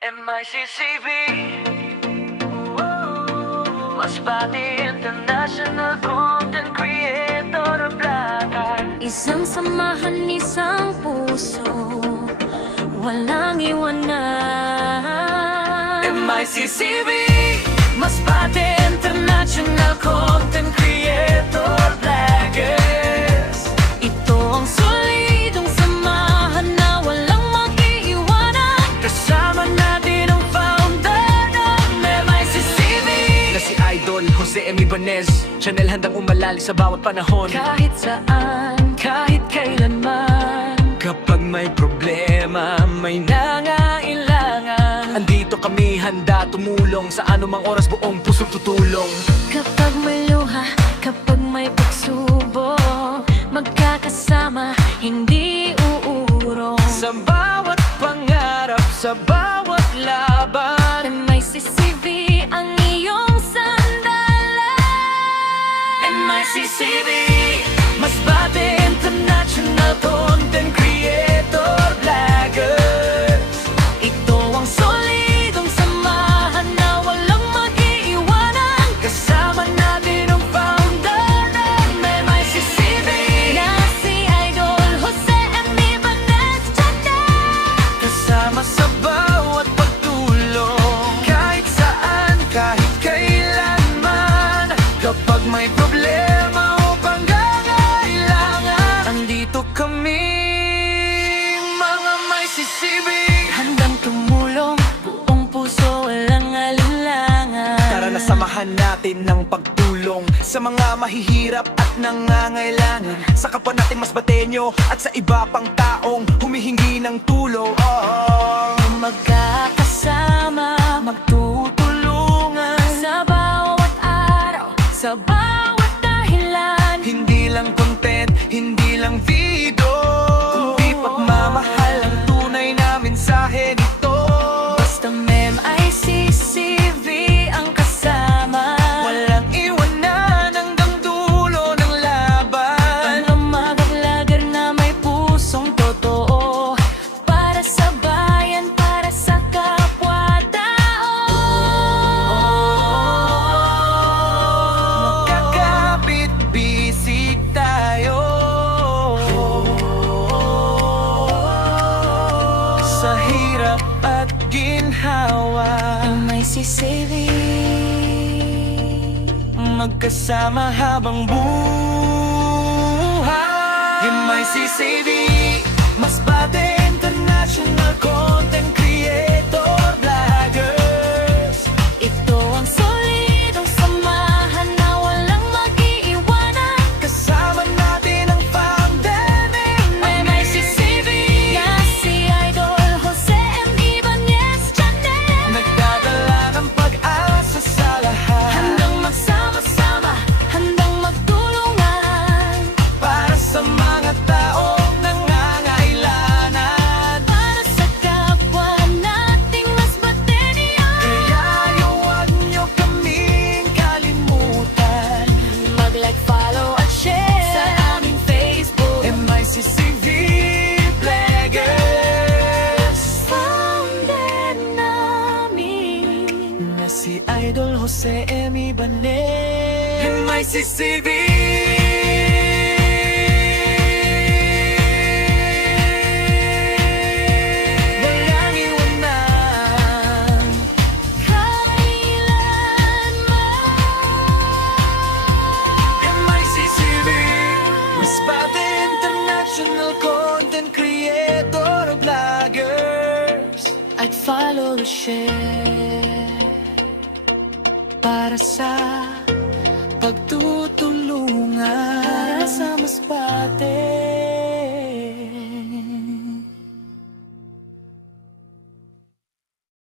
MICCB Masbate International Content Creator Vlogger. Isang samahan, isang puso, walang iwanan. MICCB Masbate International Content Creator Vloggers. Ito ang solidong samahan na walang mag-iiwanan. Kasama natin ang founder ng MICCB na si Idol Jose M. Ibanez. Channel handang umalali sa bawat panahon, kahit saan, kahit kailanman. kapag may problema, may nangailangan, andito kami handa tumulong. Sa anumang oras buong pusong tutulong. Kapag may luha, kapag may pagsubok, magkakasama, hindi uurong. Sa bawat pangarap, sa bawat laban, MICCB ang iyong sandalan. MICCB Masbate International Content Creator Vloggers. Ito ang solidong samahan na walang mag-iiwanan. Kasama natin ang founder ng MICCB Na si Idol Jose M. Ibanez Channel. kasama sa bawat pagtulong. kahit saan, kahit kailanman. Kapag may problema o pangangailangan, Andito kami, mga MICCB. Handang tumulong, buong puso, walang alinlangan. tara na samahan natin ng pagtulong sa mga mahihirap at nangangailangan, sa kapwa nating masbateño at sa iba pang taong humihingi ng tulong. Magkakasama, Magtutulungan, sa bawat araw, sa bawat dahilan. hindi lang content, hindi lang video, kundi pagmamahal ang tunay na mensahe nito. Basta MICCB ang kasama. Walang iwanan hanggang dulo ng laban. Ang mga vlogger na may pusong totoo, para sa bayan, para sa kapwa-tao. Magkakapit-bisig tayo sa hirap at ginhawa, MICCB magkasama habang buhay. MICCB Masbate International Content Creator Vloggers. Ito ang solidong samahan na walang mag-iiwanan. Kasama natin ang founder ng MICCB na si Idol Jose M. Ibanez Channel. Nagdadala ng pag-asa sa lahat. Handang magsama-sama, handang magtulungan. Para sa mga taong nangangailangan. Para sa kapwa nating masbateño. Kaya huwag nyo kaming kalimutan. Mag-like, follow at share sa aming Facebook. MICCB Vloggers. Founder namin na si Idol Jose M. Ibanez. MICCB Walang iwanan. kailanman. MICCB Masbate International Content Creator Vloggers. I'd follow the share Para sa pagtutulungan.